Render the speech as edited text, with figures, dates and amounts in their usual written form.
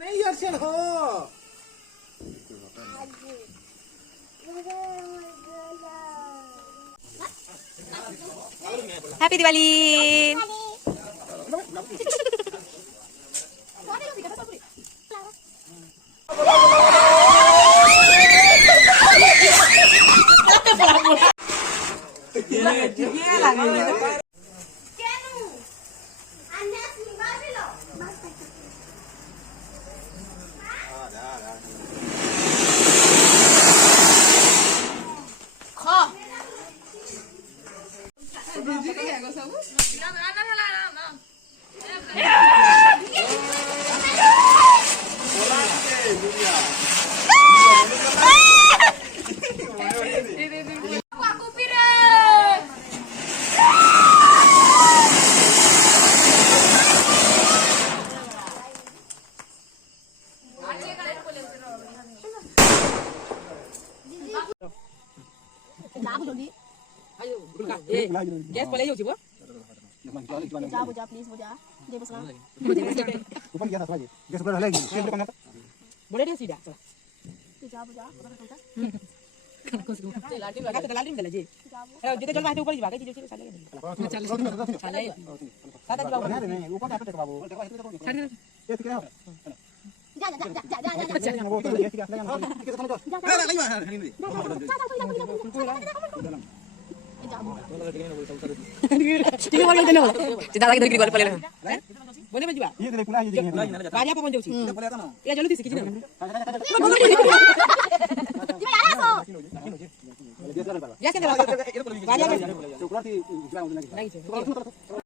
नहीं यार से हो हैप्पी दिवाली। गैस पहले ही हो चुका बुझा प्लीज बुझा दे बस ऊपर गया था भाई गैस ऊपर हलेगी तेल कौन था बोले दे सीधा बुझा बुझा लालटेन लगा तो लालटेन गला जी जिते जल बात ऊपर ही भागे जी जो साले साले सादा जी बाबू नहीं ऊपर क्या टेक बाबू ये क्या है जा जा जा जा जा वो तो ये क्या लगा किसे समझो अरे नहीं मार नहीं ठीक है बोल देना सीधा लगे धोई पले बोले में जीवा ये देखो ना ये बाजा पर जाउची ये जल्दी से किछि ना ये बाजा में नहीं